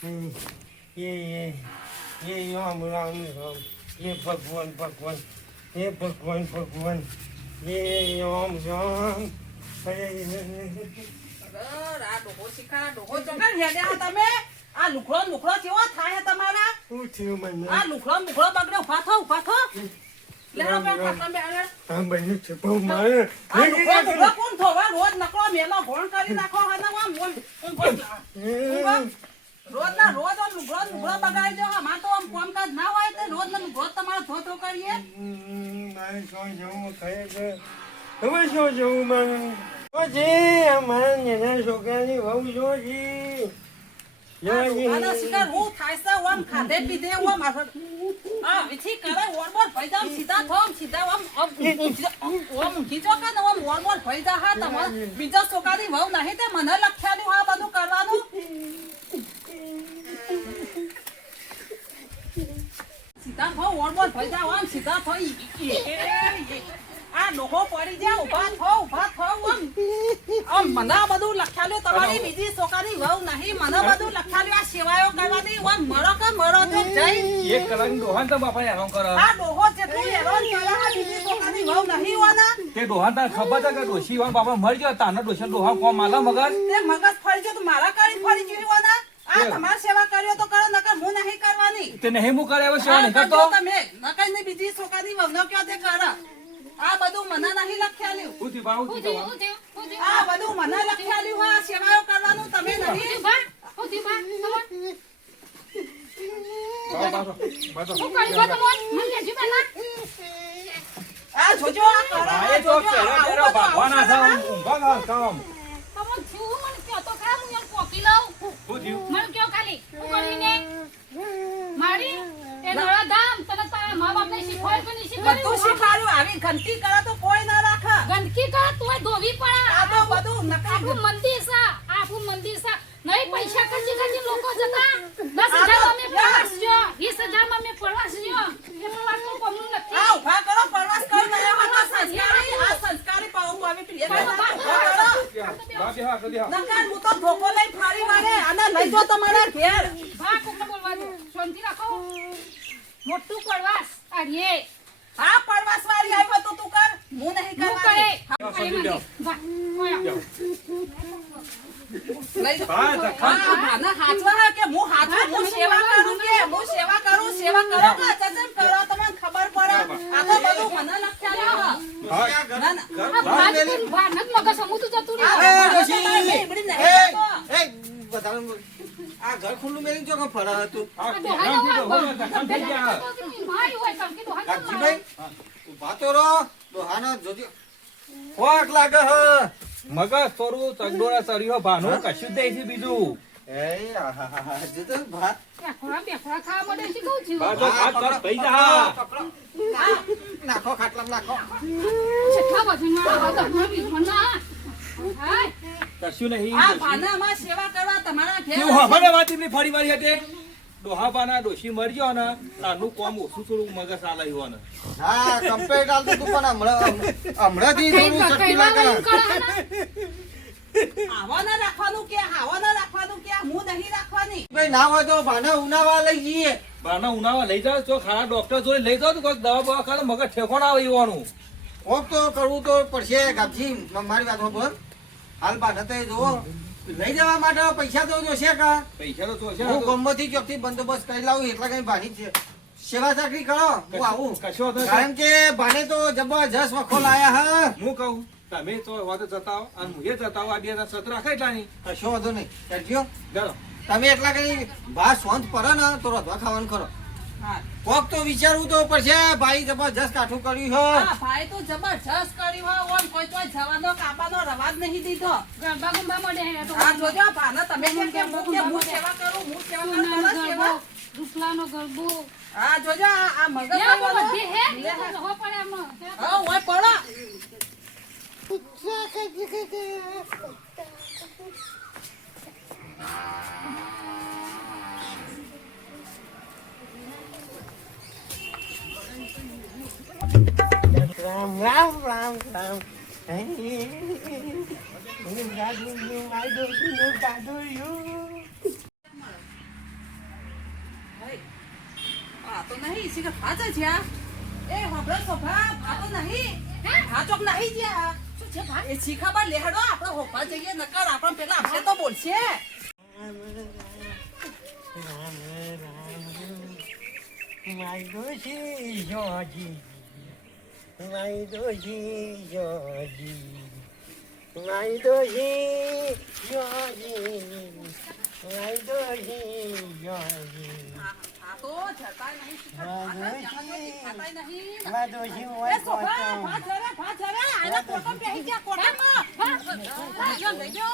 ये राम राम राम ये भगवान भगवान ये भगवान भगवान ये राम राम આ ડોહો શીખા ડોહો ચોકન હેડ્યા તમે આ લુખડો કેવો થાય તમારા શું થયું મને આ લુખડો બગડે ઉભા થો લેરો બે ખાતા બે આલે આ બન્યું છે બહુ મારે આ લુખડો કોણ થોવા રોજ નકળો મેલો ઘોણ કરી નાખો હના આમ રોજ ના રોજ આમ લુખડો બગાડી દો અમાર તો આમ કામકાજ ના હોય તો રોજ ના લુખડો તમારો ધોતો કરીએ મારે શું જવું ખાય છે હવે શું જવું મને જી અમારા નાના છોકરાની વહુ જો જી આના શિકાર હું થાય છે ઓમ ખાધે પીધે ઓમ આ વિથી કરે ઓરબોર ભઈજા સીધા થોમ સીધા ઓમ ખીચો કે ઓમ ઓરબોર ભઈજા હા તમાર બીજા છોકરાની વહુ નહીં તે મને લખ્યાનું આ બધું કરવાનું સીધા થો ઓરબોર ભઈજા ઓમ સીધા થઈ આ ડોહો પડી જા ઉભા થો આમ મને બધું લખાલ્યું તમારી બીજી છોકરાની વહુ નહીં મને બધું લખાલ્યું આ સેવાયો કરવાની ઓમ મરો તો જઈ એક કલાક ડોહાન તો બાપા હેરાન કરે આ ડોહો જેટલું હેરાન કરે આ બીજી છોકરાની વહુ નહીં હોના તે ડોહાન તા ખબર છે કે ડોશી વાન બાપા મરી ગયો તાનો ડોશા ડોહા કોમ આલા મગજ તે મગજ ફરી ગયો તો મારા કાળી ફરી ગઈ હોના આ તમારી સેવા કર્યો તો કરો નકર હું નહીં કરવાની તે નહીં હું કરે હવે સેવા નહીં કરતો તમે નકર ને બીજી છોકરાની વહુ નો કયો તે કરા આ બધું મને નહીં લખ્યાલ્યું ઉતી બાઉ ઉતી આ બધું મને લખ્યાલ્યું આ સેવાઓ કરવાનું તમે નહીં આ જોજો આ કરો આ તો કેરો ભગવાના છે ઊંઘા કામ બધું શીખવાડ્યું આવી ગંદકી કરે તો કોઈ ના રાખે ગંદકી કરે તોય ધોવી પડે આ તો બધું નકામું આપણું મંદિર છે નહીં પૈસા ખર્ચી લોકો જતા 10,000 અમે પ્રવાસ જો 20,000 અમે પ્રવાસ જો એમાં વાત તો કોમનું નથી આ ઉભા કરો પ્રવાસ કરીને આવ્યા હતા સંસ્કારી પાઉં આવી પ્રિય નકાર હું તો ધોકો લઈ ફાડી મારે આને લઈ જો તમારા ઘેર ભા કોકને બોલવા દો શાંતિ રાખો મોટું પ્રવાસ આડીએ હા પ્રવાસ વાળી આવ્યો તો તું કર હું નહીં કરવાની લઈ જો ના હાચવા કે હું સેવા કરું સેવા કરો કે ચચમ કરો તમને ખબર પડે આ તો બધું મને લખ્યા ના ભાનક મગજ સમુતું જતું એ રે આ ઘર ખુલ્લું મેલી જો ફરા હતું કાજીભાઈ ઉભા તો રહો દોહાનો જોજો કોક લાગે હ મગજ સોરું તગડોરા સરિયો ભાનો કશું દે છે બીજું એ આહા જોતો ભાત બેખોડા ખાવા માટે શીખવું છું બાજો હાથ પૈસા નાખો ખાટલામાં નાખો છઠ્ઠા બાજુમાં આ કશું નહીં આ ભાનામાં સેવા કરવા તમારા ઘેર કેવું હમણે વાત એમની ફરી વાળી હતી ડોહાબાના ડોશી મરી ગયો ને તાનું કોમ ઓછું થોડું મગજ આલાયો ને હા કમ્પ્લેટ આલતો તું પણ હમણાંથી થોડું શક્તિ લાગે આવા ના રાખવાનું કે હું નહીં રાખવાની ભાઈ ના હોય તો ભાના ઉનાવા લઈ જઈએ બાના ઉનાવા લઈ જાવ તો ખાના ડોક્ટર જોડે લઈ જાવ તો કોઈ દવા બવા ખાને મગજ ઠેકોણ આવે એવાનું કોક તો કરવું તો પડશે ગામથી મારી વાત બોલ હાલ બાને તો જોવો લઈ જવા માટે પૈસા તો જોશે કા પૈસા તો જોશે હું ગમથી ચોકથી બંદોબસ્ત કરી લાવું એટલા કઈ ભાની છે સેવા ચાકરી કરો હું આવું કશો વાંધો નહીં. કારણ કે બાને તો જબરજસ્ત વખો લાયા હા હું કહું તમે તો વાત જતા આવો અને હું જતા આવો આ બે સત્ર રાખે એટલા નહીં કશો વાંધો નહીં કરજો ચાલો તમે એટલા કઈ બા શાંત પડે ને તો રધવા ખાવાનું કરો હા કોક તો વિચારવું તો પડશે ભાઈ જબરજસ્ત કાઠું કર્યું હો આ ભાઈ તો જબરજસ્ત કર્યું હો ઓમ કોઈ તો જવાનો કાપાનો રવાજ નહીં દીધો ગરબા ગુંબા મોડે હે તો આ જોજો ભાના તમે કેમ કે હું સેવા કરું સેવા રૂપલાનો ગરબો આ જોજો આ મગજ બધે હે હો પડે આમ હા ઓય પડો રામ રામ રામ રામ ભાતો નહીં ઈસી કે ભાત છે આ એ હોબળો સોભા ભાતો નહીં ભાચોક નહીં જ્યાં શું છે ભાત? એ શીખાબા લેહડો આપણે હોભા જઈએ નકર આપણે પેલા આપણે તો બોલશે મારી ડોશી જોજી મારી ડોશી જોજી મારી ડોશી જોજી મારી ડોશી જોજી આ તો જતા નહીં મારી ખાતાય નહીં મારી ડોશી એ હોય સોભા ભાત જરે આના કોટમ બેહી ગયા કોટમમાં લઈ ગયો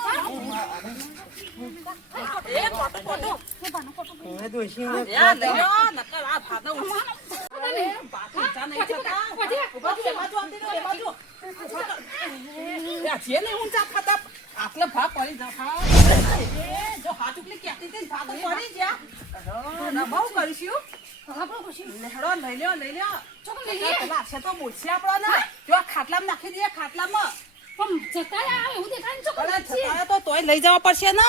એ કોટો કોટો મારી ડોશી યા લઈ ગયો નકર આ ભાતો અરે ભાત ઊંચા નહીં જતા ઉભા થયો બાજુ આમથી એ બાજુ યા છે ને ઊંચા ખાતા આટલે ભાગ પડી જા એ જો હાથ ઉકલી કેતી તે ભાગ પડી ગયા ના બહુ કરીશું આપણો ખુશી લેહડો લઈ લ્યો ચોક લઈ લે. પેલા છે તો બોલશે આપણો ને જો આ ખાટલામાં નાખી દઈએ ખાટલામાં પણ જતા રહ્યા એવું દેખાય ને ચોક અરે લઈ છીએ. છતાંય તો તોય લઈ જવા પડશે ને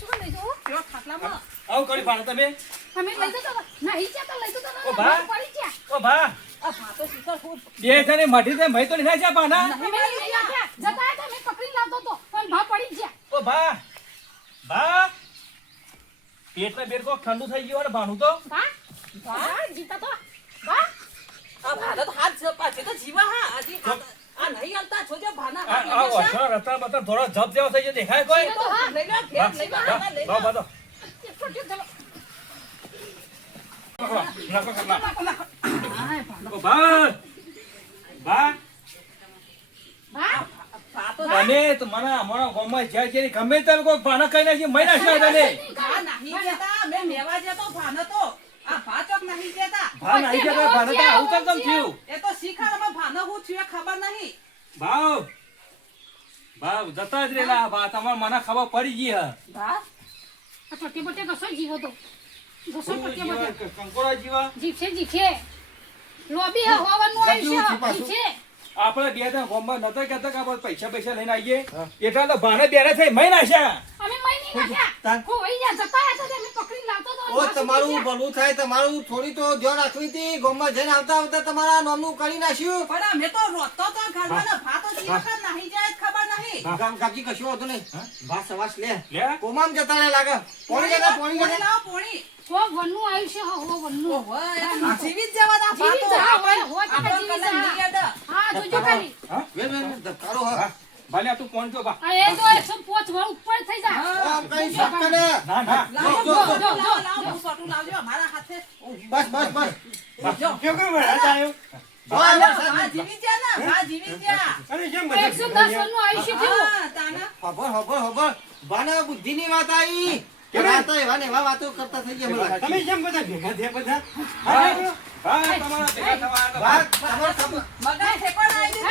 ચોક લઈ જાઓ. જો ખાટલામાં આવું કરી ભાડો તમે અમે લઈ જતા હતા. નહીં જ્યાં તો લઈ જતા હતા. ઓ ભા. પડી ગયા. ઓ ભા આ ભાતો શીખર ખૂબ બે જણે મઢી તે ભાઈ તો નહીં છે પાના અમે લઈ ગયા. જતા હતા અમે પકડી લાવતો હતો પણ ભા પડી ગયા. ઓ ભા ભા પેટમાં બેર કોક ઠંડુ થઈ ગયું ને ભાનું તો ભા ભા જીતા તો ભા આ ભાતો તો હાથ પાછી તો જીવા હા હજી આ નહીં હાલતા છોજો ભાના આ હાથ આ લઈ જશે. ઓછો રસ્તા બતા થોડો જપ જેવો થઈ ગયો દેખાય કોઈ તો હા લઈ લો ઘેર લઈ લો હા, લઈ લો. બાબા એક ફોટો ચલો. આય ભાનો ઓ ભા ભા ભા ભાતો તમે તો મને અમારા ગામમાં જ્યાં જ્યાં ગમે તમે કોઈ ભાના કઈ નાખી મહી નાખશો તમે ભા નહીં જતા મેં મેવા જતો ભાનો તો આ ભાચોક નહીં જતા ભા નાખી ગયા ભાને તો આવું તો કેમ થયું એ તો શીખાડમાં ભાનો હું છું એ ખબર નહીં ભાવ ભાવ જતા જ રેલા ભા તમારે મને ખબર પડી ગઈ હે ભા આ ચોટી બોટે કસો જીવો તો કસો ચોટી બોટે કંકોડા જીવા જીપશે જીખે લોબી હોવાનું આવ્યું છે જીખે આપણે બે જણ ગામમાં નતા કહેતા કે આપણે પૈસા લઈને આવીએ એટલા તો ભાને બેરે થઈ મહી નાખ્યા અમે મઈ નહીં નાખ્યા કોઈ યા જતા હતા તે અમે પકડી લાવતો તો ઓ તમારું ભલું થાય તમારું થોડી તો ધ્યાન રાખવી હતી ગામમાં જઈને આવતા આવતા તમારા નામનું કરી નાખ્યું પણ અમે તો રોતો તો ઘરમાં ને ભાતો જીવતા નહીં જાય ખબર નહીં કાકી કશું હતું નહીં બસ સવાસ લે લે કોમામ જતા રહે લાગે પોણી જતા પોણી લાવો પોણી કો વનનું આવ્યું છે હો વનનું ઓહો એ તો જીવી જ જવાના જીવી ભાતો જા હોય હો તો આપણો જીવી કલર નહીં જા યાદ. હા જોજો ખાલી ધક્કારો હા ભાલે તું કોણ છો બા આ એ તો 105 વળ ઉપર થઈ જા આમ કઈ શક્ય ને ના ના લાવો, જો, જો, લાવો, લાવો, લાવો, હું સોટું લાવજો અમારા હાથે બસ બસ બસ જો જો કે વળાત આવ્યો ભા જીવી ગયા ને ભા જીવી ગયા અરે કેમ 110 વળનું આવ્યું છે કેવું હા, તાના ખબર બાના બુદ્ધિની વાત આવી કે વાતો એવા ને એવા વાતો કરતા થઈ ગયા તમે કેમ બધા ભેગા થયા બધા હા તમારા ભેગા થવા વાત તમારે ખબર મગાઈ છે પણ આવી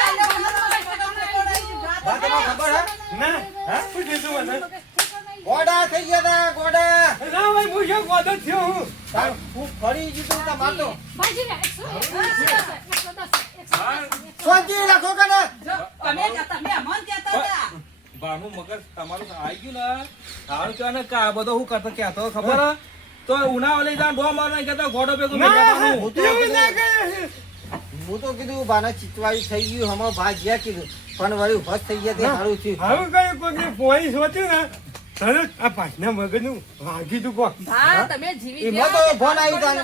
વાત તમારે ખબર હે ના હા શું કીધું મને ગોડા થઈ ગયા તા ગોડા ના ભાઈ હું શું ગોડો થયો હું ફરી જીતું તા મારતો બાજી રે 110 સોજી રાખો કને તમે અમન કહેતા હતા ભાનું મગજ તમારું આવી ગયું ને સારું કહેવાય ને કે આ બધો હું કરતો કહેતો ખબર હે? તો ઉનાળો લઈ જા ડો મારવા કહેતા ગોડો ભેગો હું તો કીધું બાના ચિતવાઈ થઈ ગયું હમણાં ભાગ્યા કીધું પણ વળી ઉભા થઈ ગયા તે સારું થયું હવે કઈ કોઈ પોઈ સોચ્યું ને તરત આ પાછના મગજનું વાગી તું કોક ભા તમે જીવી એમાં ગયા તો ફોન આવી તાને.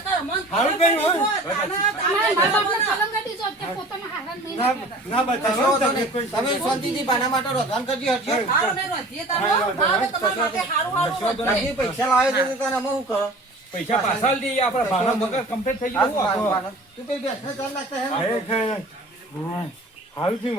હારું કઈ હોય? અમારા બાબાને કલમ કાઢી જો તે પોતાના હારા નહીં નાખ્યા. ના બતાવો તમે તમે શાંતિથી બાના માટે રોધાન કરજો હટજો હારું ને રોજીએ તમે ભા તો તમારા માટે હારું બાકી પૈસા લાવે છે તને અમે શું કરો પૈસા પાછા લઈ આપડે ભાનો મગજ કમ્પ્લીટ થઈ ગયું તું કઈ બેસને ચાલ નાખતા હે હારું થયું